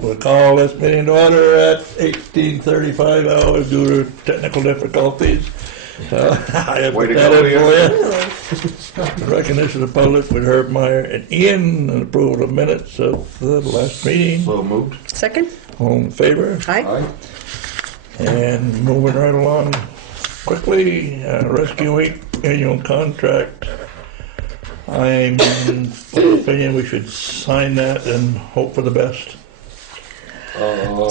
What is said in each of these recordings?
We'll call this meeting to order at 18:35 hours due to technical difficulties. I have put that in for you. Recognition of the public with Herb Meyer and Ian, and approval of minutes of the last meeting. So moved. Second. All in favor? Aye. And moving right along quickly, Rescue 8 annual contract. I'm of the opinion we should sign that and hope for the best.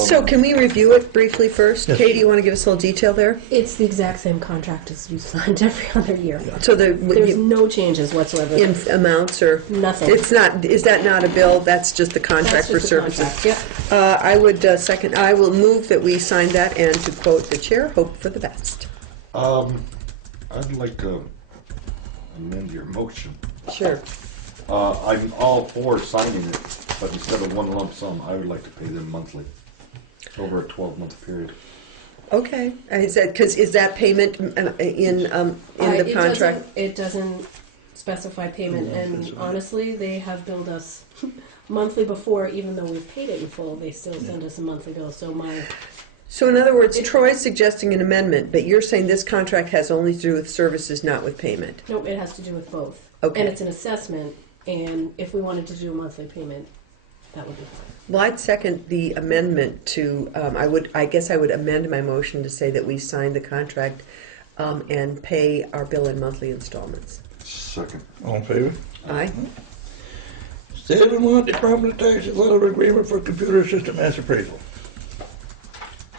So can we review it briefly first? Yes. Katie, you want to give us a little detail there? It's the exact same contract as you signed every other year. So There's no changes whatsoever. in amounts or Nothing. It's not. Is that not a bill? That's just the contract That's just for the services. contract, yep. I would second. I will move that we sign that, and to quote the chair, hope for the best. I'd like to amend your motion. Sure. I'm all for signing it, but instead of one lump sum, I would like to pay them monthly over a 12-month period. Okay. Is that payment in the contract? It doesn't specify payment, and honestly, they have billed us monthly before, even though we've paid it in full. They still send us a monthly bill. So in other words, Troy's suggesting an amendment, but you're saying this contract has only to do with services, not with payment. Nope, it has to do with both. Okay. And it's an assessment, and if we wanted to do a monthly payment, that would be fine. Well, I'd second the amendment to, I guess I would amend my motion to say that we sign the contract and pay our bill in monthly installments. Second. All in favor? Aye. 7-1 Department of Taxes letter of agreement for computer system mass appraisal.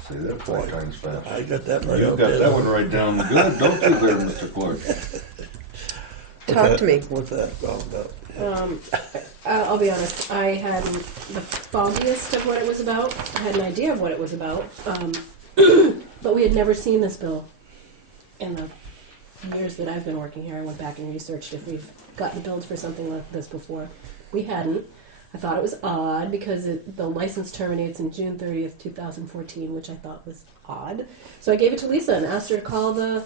Say that 5 times fast. I got that right You out got there. that one right down good, don't you there, Mr. Clark? Talk to me. What's that all about? I'll be honest, I had the foggiest of what it was about. I had an idea of what it was about, but we had never seen this bill in the years that I've been working here. I went back and researched if we've gotten billed for something like this before. We hadn't. I thought it was odd because the license terminates in June 30th, 2014, which I thought was odd. So I gave it to Lisa and asked her to call the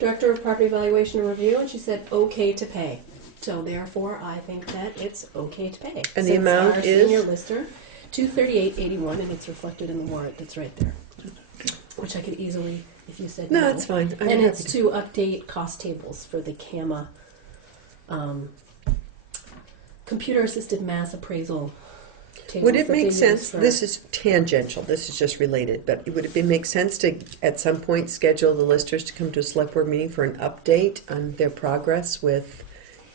Director of Property Evaluation and Review, and she said okay to pay. So therefore, I think that it's okay to pay. And the amount our is? Senior lister, $238.81, and it's reflected in the warrant that's right there, which I could easily, if you said no. No, it's fine. I'm And happy it's to. to update cost tables for the CAMA, computer-assisted mass appraisal tables. Would it that they make use sense, for- this is tangential, this is just related, but would it make sense to, at some point, schedule the listers to come to a select board meeting for an update on their progress with,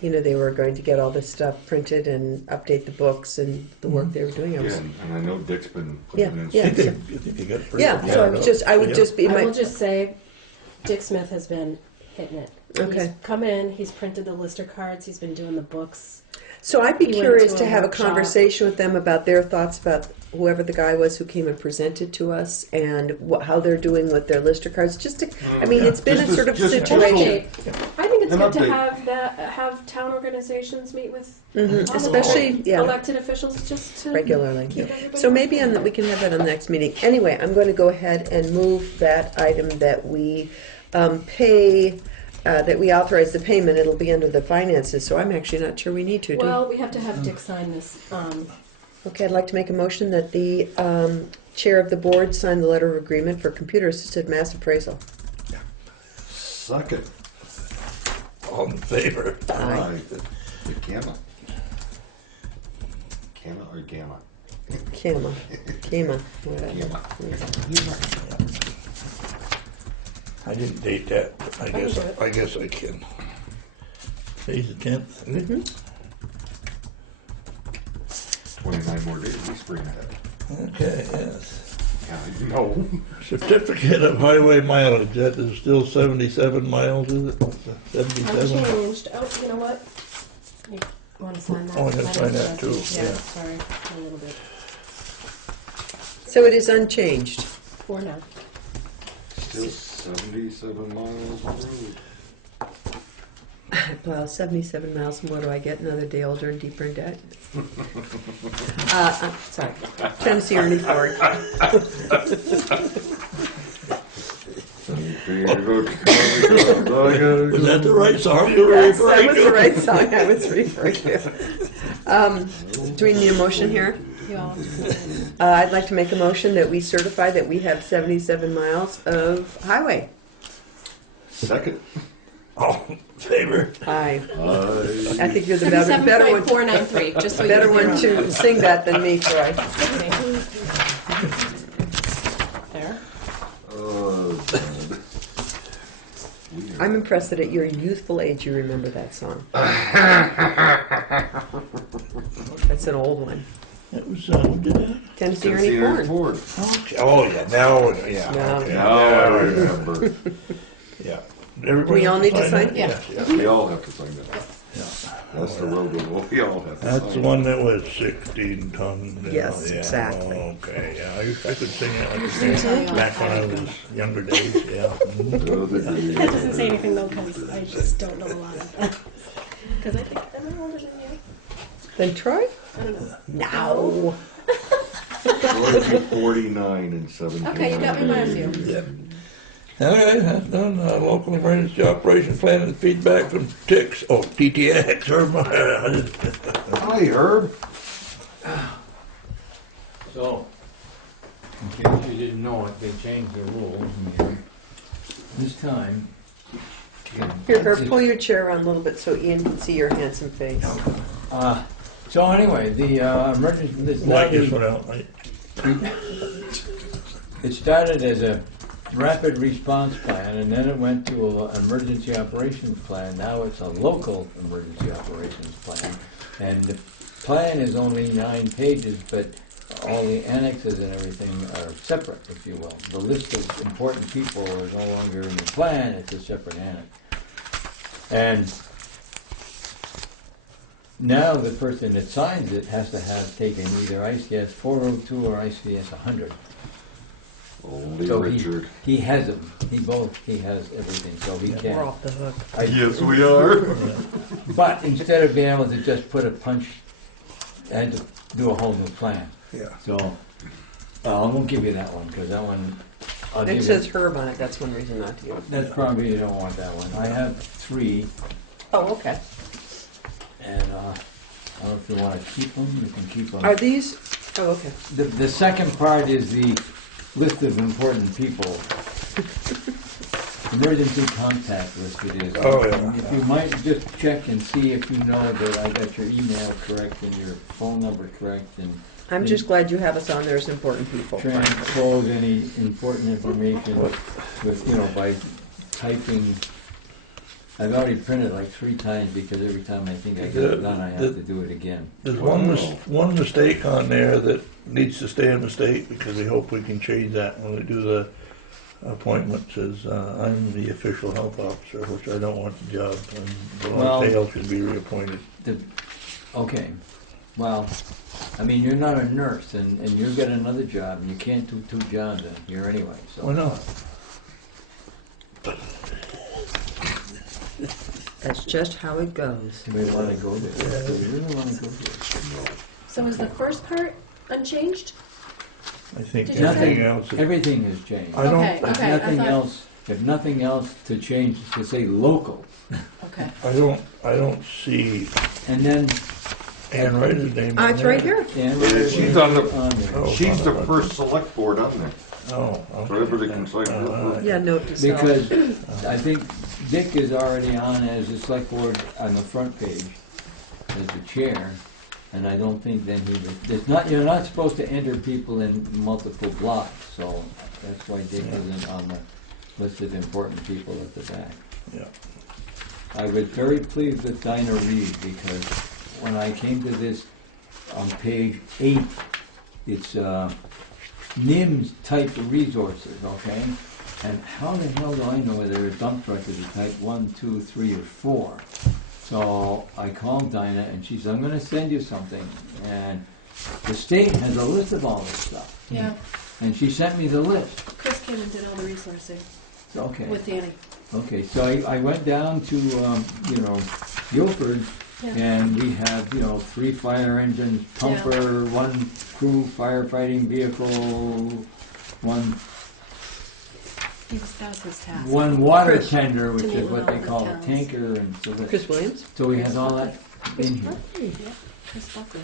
they were going to get all this stuff printed and update the books and the work they were doing? Yeah, and I know Dick's been putting in. You think you got pretty Yeah, good so job, I would yeah. just be, I will just say, Dick Smith has been hitting it. Okay. He's come in, he's printed the lister cards, he's been doing the books. so I'd be He went curious to to a have a workshop. conversation with them about their thoughts about whoever the guy was who came and presented to us and how they're doing with their lister cards, just to, it's been a Just- sort of just- situation. I think it's An good to update. have town organizations meet with Mhm, all especially, the yeah. elected officials just to Regularly. keep everybody So maybe informed. we can have that on the next meeting. Anyway, I'm going to go ahead and move that item that we pay, that we authorize the payment. It'll be under the finances, so I'm actually not sure we need to. Well, we have to have Dick sign this. Okay, I'd like to make a motion that the chair of the board sign the letter of agreement for computer-assisted mass appraisal. Second. All in favor? Aye. The Gamma. Gamma or Gamma? Kama, whatever. Gamma. I didn't date that, but I guess I can. Today's the 10th. Mm-hmm. 29 more days, we spring ahead. Okay, yes. Yeah, no. Certificate of highway mileage, that is still 77 miles, is it? 77? Unchanged. Oh, you know what? You want to sign that? Oh, I gotta sign that too, Yeah, yeah. sorry, a little bit. So it is unchanged. For now. Still 77 miles on the road. Well, 77 miles, and what do I get? Another day older and deeper in debt? Sorry. Tennessee Ernie Ford. Was that the right song you were Yes, that referring was the to? right song I was referring to. Do we need a motion here? You all have to sign. I'd like to make a motion that we certify that we have 77 miles of highway. Second. All in favor? Aye. I think you're the better one. 77.493, just so you Better know. one to sing that than me, Troy. There. I'm impressed that at your youthful age you remember that song. That's an old one. That was, who did that? Tennessee Ernie Ford. Okay. Oh, yeah, now, yeah. Now. Okay. Now I remember. Yeah. Everybody We all need to that? sign? Yeah. Yes, yeah. We all have to sign that. Yeah. That's the road we all have to sign. That's the one that was 16 ton. Yes, yeah. exactly. Okay, yeah, I could sing it like a band back when I was younger days, yeah. Mhm. That doesn't say anything though, because I just don't know a lot of that. Because I think I'm older than you. Then Troy? I don't know. No. It'll be 49 and 17. Okay, you got me by a few. Yep. Okay, that's done. Local emergency operation plan and feedback from TIX. Oh, TTX. Or Hi, Herb. So, in case you didn't know it, they changed the rules. And this time, Here, Herb, pull your chair around a little bit so Ian can see your handsome face. so anyway, the emergency. This light just went out, right? It started as a rapid response plan, and then it went to an emergency operations plan. Now it's a local emergency operations plan, and the plan is only 9 pages, but all the annexes and everything are separate, if you will. The list of important people is no longer in the plan; it's a separate annex. And now the person that signs it has to have taken either ICS 402 or ICS 100. Only So Richard. he has them. He has everything, so he We're can. off the hook. Yes, we are. But instead of being able to just put a punch, I had to do a whole new plan. Yeah. So I won't give you that one because that one. I'll It give says you. Herb on it, that's one reason not to use it. That's probably you don't want that one. I have 3, Oh, okay. and I don't know if you want to keep them. You can keep them. Are these, oh, okay. The second part is the list of important people. Emergency contact list it is. Oh, yeah. And if you might just check and see if you know that I got your email correct and your phone number correct, and I'm just glad you have us on there as important people. transpose any important information with, by typing. I've already printed like 3 times because every time I think I get it done, I have to do it again. There's one mistake on there that needs to stay a mistake because we hope we can change that when we do the appointment. Says I'm the official health officer, which I don't want the job, and Well- Dale should be reappointed. Okay, well, I mean, you're not a nurse, and you've got another job, and you can't do 2 jobs in here anyway, so. Why not? That's just how it goes. Do we want to go there? Do we really want to go there? So is the first part unchanged? I think Did you everything say- else. Everything has changed. I don't. Okay, If okay, I nothing thought, else, if nothing else to change, to say local, okay. I don't see and then, Ann Ryder's name. on It's there. right here. and She's on the- there. Oh, She's the first select board on there. Oh, okay. So everybody can sign her. Yeah, note to self. Because I think Dick is already on as the select board on the front page as the chair, and I don't think then he was, it's not, you're not supposed to enter people in multiple blocks, so that's why Dick isn't on the list of important people at the back. Yeah. I was very pleased with Dinah Reed because when I came to this on page 8, it's NIMS type resources, okay? And how the hell do I know whether a dump truck is a type 1, 2, 3, or 4? So I called Dinah and she said, I'm going to send you something. And the state has a list of all this stuff. Yeah. And she sent me the list. Chris came and did all the resourcing Okay. with Danny. Okay, so I went down to, Guilford, Yeah. and we have, 3 fire engines, pumper, 1 crew firefighting vehicle, That was his task. 1 water Chris. tender, which To meet is with what all they the call a towns. tanker, and Chris Williams? so we had all that in here. Yeah, Chris Buckley,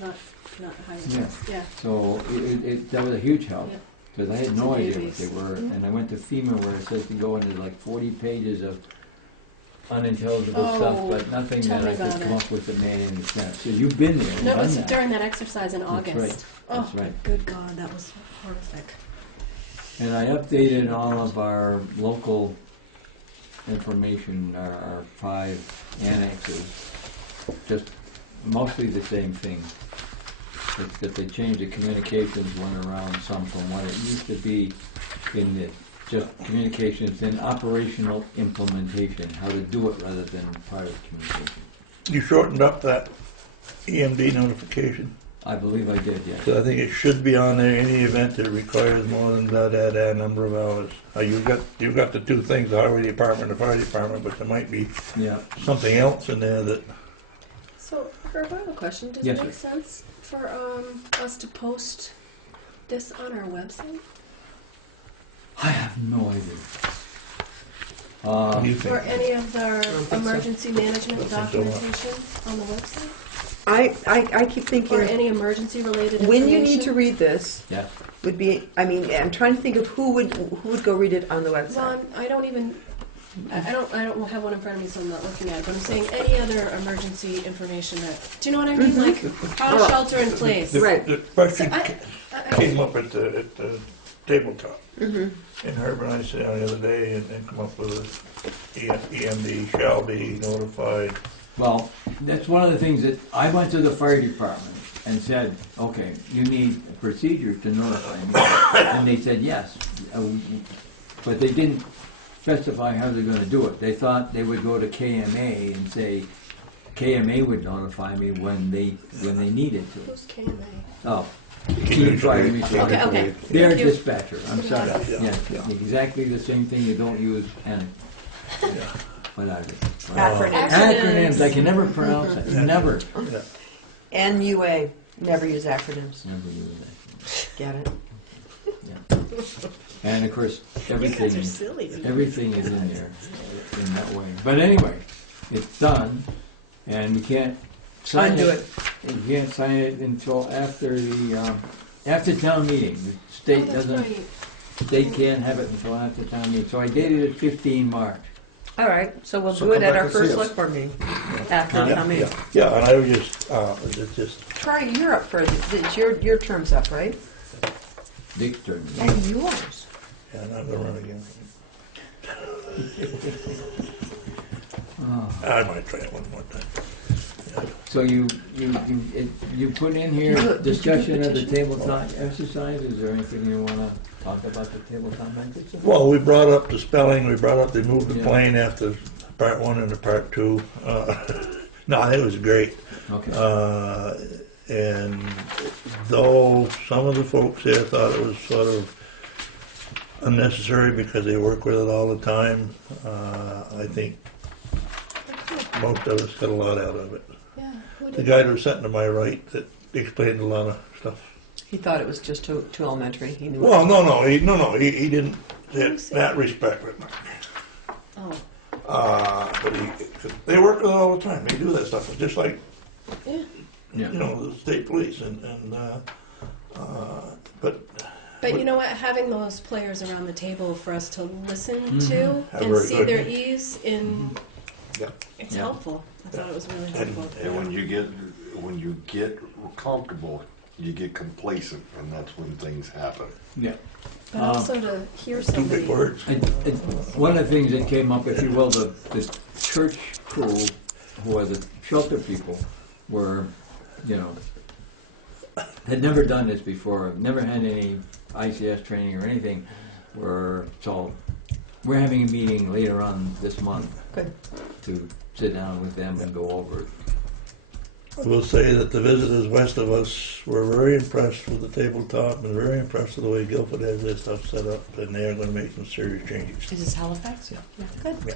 not High. Yeah. Yeah. So that was a huge help, Yeah. because I had no Some idea what babies. they were, Mhm. and I went to FEMA where it says to go into like 40 pages of unintelligible Oh, stuff, but nothing tell that me I could about come it. up with that made any sense. So you've been there, and No, it done was that. during that exercise in August. right. Oh, That's right. good God, that was horrific. And I updated all of our local information, our 5 annexes, just mostly the same thing. It's that they changed the communications went around some from what it used to be in the just communications, then operational implementation, how to do it rather than part of communication. You shortened up that EMD notification. I believe I did, yes. So I think it should be on there, any event that requires more than that number of hours. You've got the 2 things, the highway department and the fire department, but there might be Yeah. something else in there that, So, Herb, I have a question. Does Yes, it make sir. sense for us to post this on our website? I have no idea. what do you Or think? any of our think so. emergency management I don't think so. documentation on the website? I keep Or thinking, any emergency related when information? you need to read this, Yes. would be, I'm trying to think of who would go read it on the website. Well, I don't even, I don't have one in front of me, so I'm not looking at it, but I'm saying any other emergency information that, do you know what I mean? Like, how to shelter in place. Right. The question I- came up at the tabletop. Mm-hmm. And Herb and I sat down the other day and come up with a EMD shall be notified. Well, that's one of the things that I went to the fire department and said, okay, you need a procedure to notify me. And they said, yes. But they didn't specify how they're gonna do it. They thought they would go to KMA and say, KMA would notify me when they needed to. Who's KMA? Oh, Keene Fire Mutual. Okay, okay. They're a Thank you. dispatcher, I'm sorry. Yeah, Yeah, exactly the same thing you don't use, and, what are they? Acronyms. Acronyms, I can never pronounce it, never. Yeah. NUA, never use acronyms. Never use that. Get it? And of course, You guys are everything silly. is in there in that way. But anyway, it's done, and we can't sign Undo it. We can't sign it until after the after town meeting. The Oh, state that's doesn't. right. State can't have it until after town meeting. So I dated it 15 March. All right, so we'll So do it come at back our and first see us. select board meeting. After Yeah, town meeting. yeah, and I was it's just, Charlie, you're up for it. It's your term's up, right? Dick's turn. And yours. yeah, I'm not gonna run again. Oh. I might try it one more time. So you put in here Did you do discussion of the petition? tabletop exercise. Is there anything you want to talk about the tabletop exercise? Well, we brought up the spelling, we brought up they moved the Yeah. plane after part 1 and the part 2. No, it was great. Okay. And though some of the folks there thought it was sort of unnecessary because they work with it all the time, I think most of us got a lot out of it. Yeah. Who The did guy that was sitting to my right that explained a lot of stuff. He thought it was just too elementary. He knew. Well, he didn't in that respect. Oh, But they work with it all the time. They do that stuff. It's just like yeah. Yeah. the state police but But you know what? Having those players around the table for us to listen to Have and very see good- their ease in, yeah. it's Yeah. helpful. I thought it was really And- helpful. And when you get comfortable, you get complacent, and that's when things happen. Yeah. But also to hear Two somebody. big words. One of the things that came up, if you will, the church crew, who are the shelter people, were, you know, had never done this before, never had any ICS training or anything. So we're having a meeting later on this month Good. to sit down with them and go over it. I will say that the visitors west of us were very impressed with the tabletop and very impressed with the way Guilford has their stuff set up, and they are going to make some serious changes. Is this Halifax? Yeah. Good. Yeah.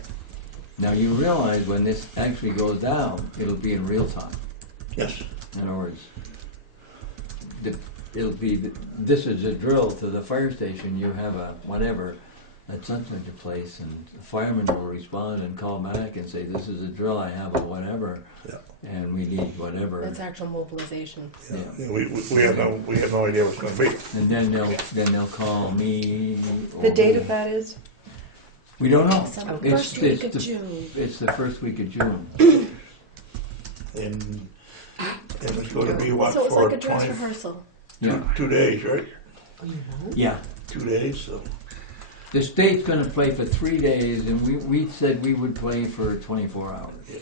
Now you realize when this actually goes down, it'll be in real time. Yes. In other words, this is a drill to the fire station. You have a whatever at such a place, and the fireman will respond and call back and say, "This is a drill. I have a whatever, Yeah. and we need whatever." That's actual mobilization. Yeah. Yeah. We have no idea what's going to be. And then they'll call me. The or date of that is? we don't know. So Okay. first week of June. It's the first week of June. And it's going to be what So it's for like a dress 20 rehearsal. Yeah, 2 days, right? Oh, you know? yeah. 2 days. So The state's going to play for 3 days, and we said we would play for 24 hours. yeah.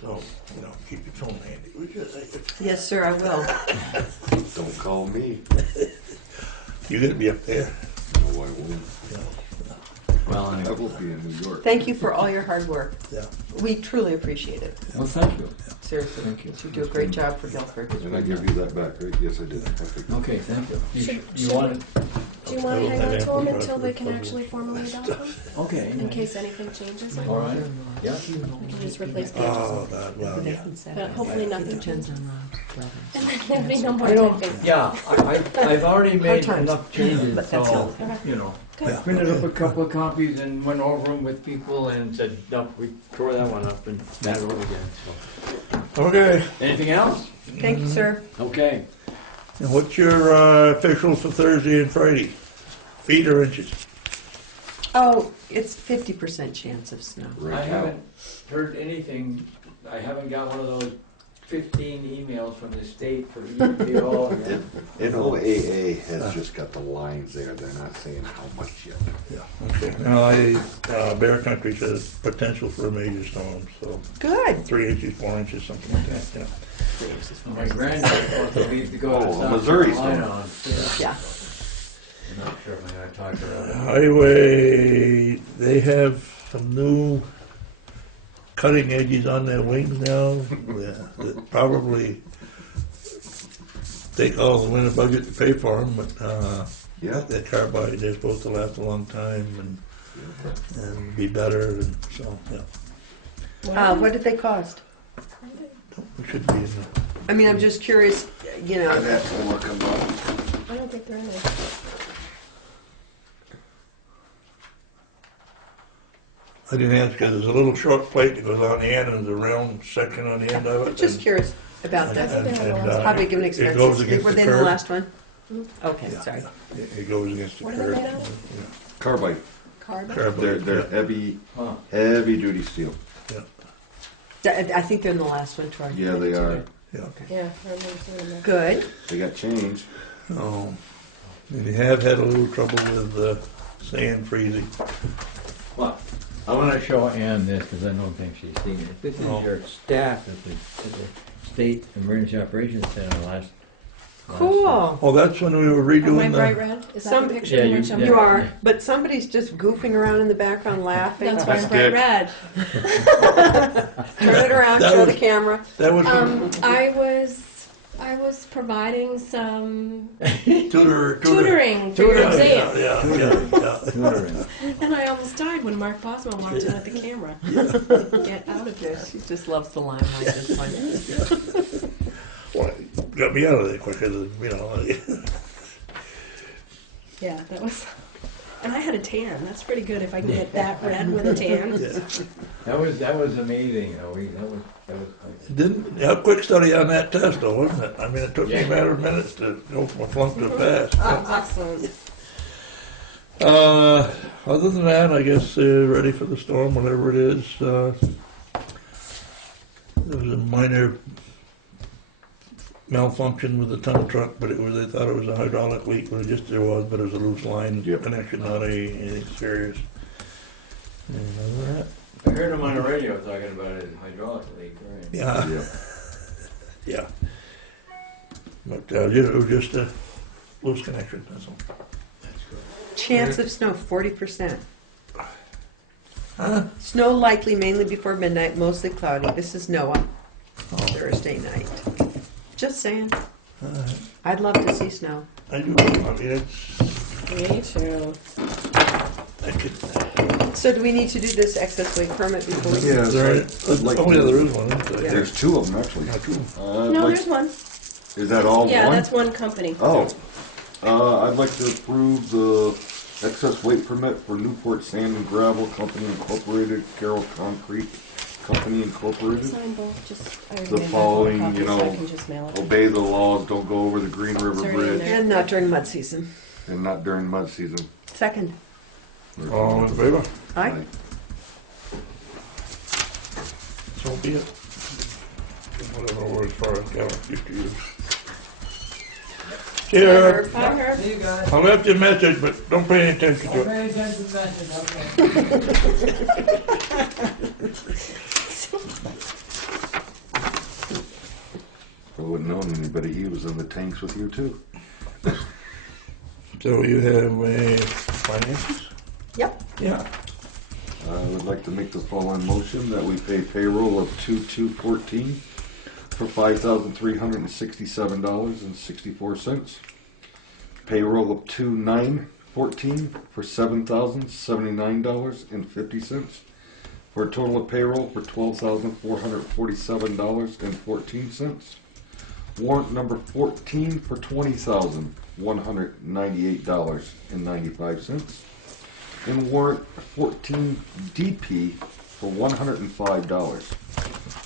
So keep your phone handy. Would you? Yes, sir, I will. Don't call me. You're going to be up there. No, I won't. Yeah. Well, I anyway. will be in New York. Thank you for all your hard work. Yeah. We truly appreciate it. Well, thank you. Seriously. Thank you. You do a great job for Guilford. And I give you that back, right? Yes, I did. Perfect. Okay, thank you. Should- You should- want it? Do you want to hang on to them until they can actually formally adopt them? Okay. In case anything changes? All right. Yeah. We can just replace pages. Oh, God. Well, yeah. But hopefully nothing changes. And then there'll be no more I don't- typing. Yeah, I've already made times. enough changes, But that's so, Okay. you know. Good. Yeah. Printed up a couple of copies and went over them with people and said, no, we tore that one up and that over again, so. Okay. Anything else? Thank you, sir. Okay. And what's your official for Thursday and Friday? Feet or inches? Oh, it's 50% chance of snow. I Right now. haven't heard anything, I haven't got one of those 15 emails from the state for EPO. NOAA has just got the lines there. They're not saying how much yet. Yeah. Okay. Now, Bear Country says potential for a major storm, so Good. 3 inches, 4 inches, something like that. Yeah. My granddaughter's supposed to leave to go to Oh, South Missouri Carolina. Yeah. I'm not sure if I'm gonna talk to her. Highway, they have some new cutting edges on their wings now. That probably take all the winter budget to pay for them, but Yeah. they're carbide. They're supposed to last a long time and be better. And so, yeah, What did they cost? we should be in the. I mean, I'm just curious, you know. I'd have to look them up. I don't think they're in there. I didn't ask because there's a little short plate that goes on the end and there's a round section on the end of it. Just and- curious about that. think they have the last How big of an it expense? goes against Were the they in the curb. last one? Okay, Yeah, sorry. yeah. It goes against the What are they curb. made out of? Carbide. Carbon? They're Carbide, heavy, Huh. heavy duty steel. I think they're in the last one, Troy. Yeah, they are. yeah. Yeah, I remember seeing them. Good. They got change. Oh, and you have had a little trouble with sand freezing. Well, I want to show Ann this because I don't think she's seen it. This is Oh. your staff at the State Emergency Operations Center last. Cool. Oh, that's when we were Am I redoing bright the. red? Is that Some- the picture Yeah, in you- which I'm yeah. You are, but somebody's just goofing around in the background laughing. That's why I'm That's bright good. red. Turn it around, That show was- the camera. That was I was providing some tutoring tutoring for your Yeah, exam. yeah. Tutoring. And I almost died when Mark Boswell walked in with the camera. Get out of here. She just loves the limelight this one. Well, got me out of there quicker than, Yeah, that was. And I had a tan. That's pretty good if I can get that red with a tan. Yeah. That was amazing. That was. Didn't, a quick study on that test though, wasn't it? I mean, it took me a matter of minutes to go from a flunk to a pass. Awesome. Other than that, I guess ready for the storm, whatever it is. There was a minor malfunctioned with the tunnel truck, but they thought it was a hydraulic leak, but there was, but it was a loose line Yep. connection, not anything serious. And other than that, I heard him on the radio talking about a hydraulic leak, right? yeah, Yeah. yeah. But it was just a loose connection, that's all. That's good. Chance of snow, 40%. Huh? Snow likely mainly before midnight, mostly cloudy. This is Noah, Oh, Thursday night. Just saying. alright. I'd love to see snow. I do, I mean, it's, Me too. I could, So do we need to do this excess weight permit before we? Yeah. there, I'd like oh, to- yeah, there is one, isn't there? Yeah. There's two of them actually. Yeah, two. I'd No, like- there's one. Is that all Yeah, one? that's one company. Oh, I'd like to approve the excess weight permit for Newport Sand and Gravel Company Incorporated, Carroll Concrete Company Incorporated. Sign both, just, I already The made following, that copy, you so know, I can just mail it. Obey the laws, don't go over the Green River It's already in Bridge, there. And not during mud season. and not during mud season. Second. All in favor? Aye. So be it. Whatever word for it, galaxy to use. Here, Bye, Herb. See you guys. I left you a message, but don't pay any attention to it. Okay, attention to that, okay. I wouldn't known anybody, he was in the tanks with you too. So you have a finances? Yep. Yeah. I would like to make the following motion that we pay payroll of 2/2/14 for $5,367.64. Payroll of 2/9/14 for $7,079.50. For a total of payroll for $12,447.14. Warrant number 14 for $20,198.95. And warrant 14 DP for $105.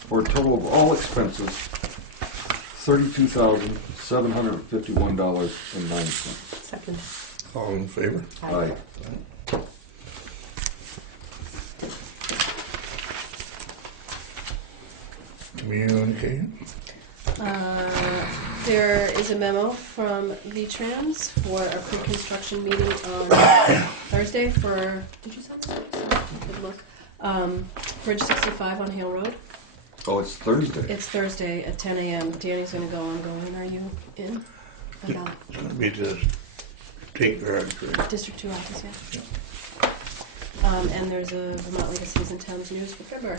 For a total of all expenses, $32,751.09. Second. All in favor? Aye. Communication? There is a memo from V-Trans for a pre-construction meeting on Thursday for, did you say? Good look. Bridge 65 on Hale Road. Oh, it's Thursday. It's Thursday at 10 a.m. Danny's gonna go. I'm going. Are you in? About It's gonna be the state garage, right? District 2 office, yeah. And there's a Vermont Legacies and Towns News for February.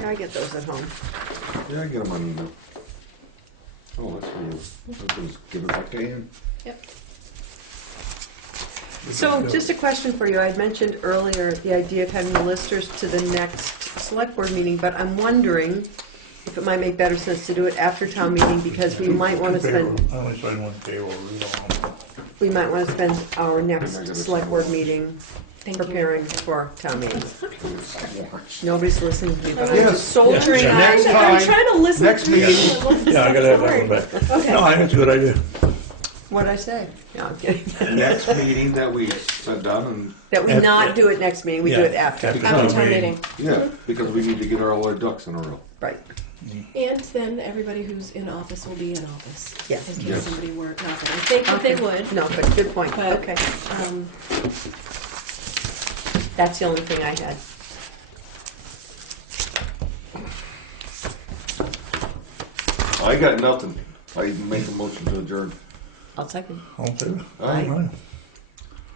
Yeah, I get those at home. Yeah, I get them on email. Oh, that's for you. I'll just give it back to Ann. Yep. So just a question for you. I had mentioned earlier the idea of having the listers to the next select board meeting, but I'm wondering if it might make better sense to do it after town meeting because we might want to spend, I only signed one payroll, we don't know. we might want to spend our next select board meeting Thank you. preparing for town meeting. Nobody's listening to me, but I'm Yes. just soldiering Yeah. on. Next I'm time. trying to listen. Next to meeting. you. Yeah, I gotta have that one back. Okay. No, I think it's a good idea. What'd I say? No, I'm kidding. Next meeting that we sit down and, That we At- not do it next meeting, we do Yeah. it after. After After town meeting. yeah, because we need to get all our ducks in a row. Right. And then everybody who's in office will be in office. Yeah. In case Yes. somebody were not. That I think that they would. No, but good point. But, Okay. Um, That's the only thing I had. I got nothing. I make a motion to adjourn. I'll second. All in favor? Aye.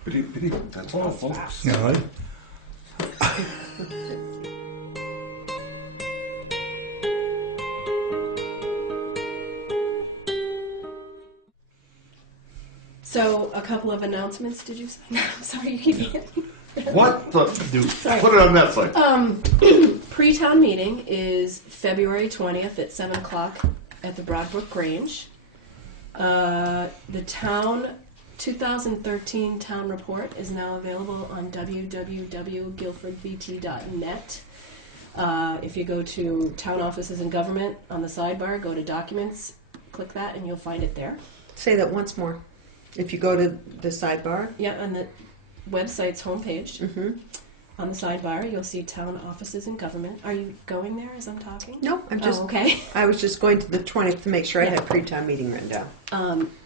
Pity, pity. That's all, folks. Yeah, aye. so a couple of announcements. Did you say? I'm sorry, you keep hitting. What the? Sorry. Put it on that side. Pre-town meeting is February 20th at 7 o'clock at the Broadbrook Grange. The town 2013 town report is now available on www.guilfordvt.net. If you go to town offices and government on the sidebar, go to documents, click that, and you'll find it there. Say that once more. If you go to the sidebar. Yeah, on the website's homepage. Mm-hmm. on the sidebar, you'll see town offices and government. Are you going there as I'm talking? No, I'm just, Oh, okay. I was just going to the 20th to make sure I Yeah. had pre-town meeting written down.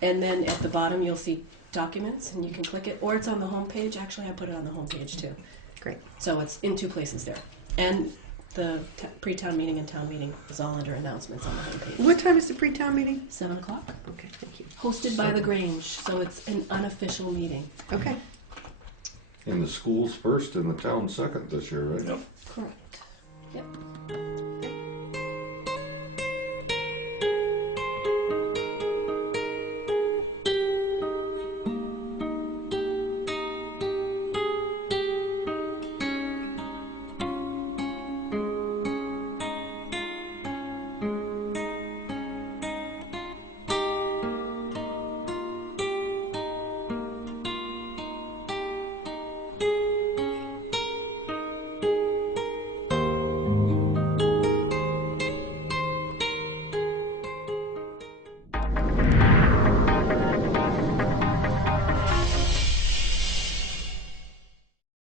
And then at the bottom, you'll see documents, and you can click it, or it's on the homepage. Actually, I put it on the homepage too. Great. So it's in two places there. And the pre-town meeting and town meeting is all under announcements on the homepage. What time is the pre-town meeting? 7 o'clock. Okay, thank you. Hosted by the Grange, so it's an unofficial meeting. Okay. And the school's first and the town second this year, right? Yep. Correct. Yep.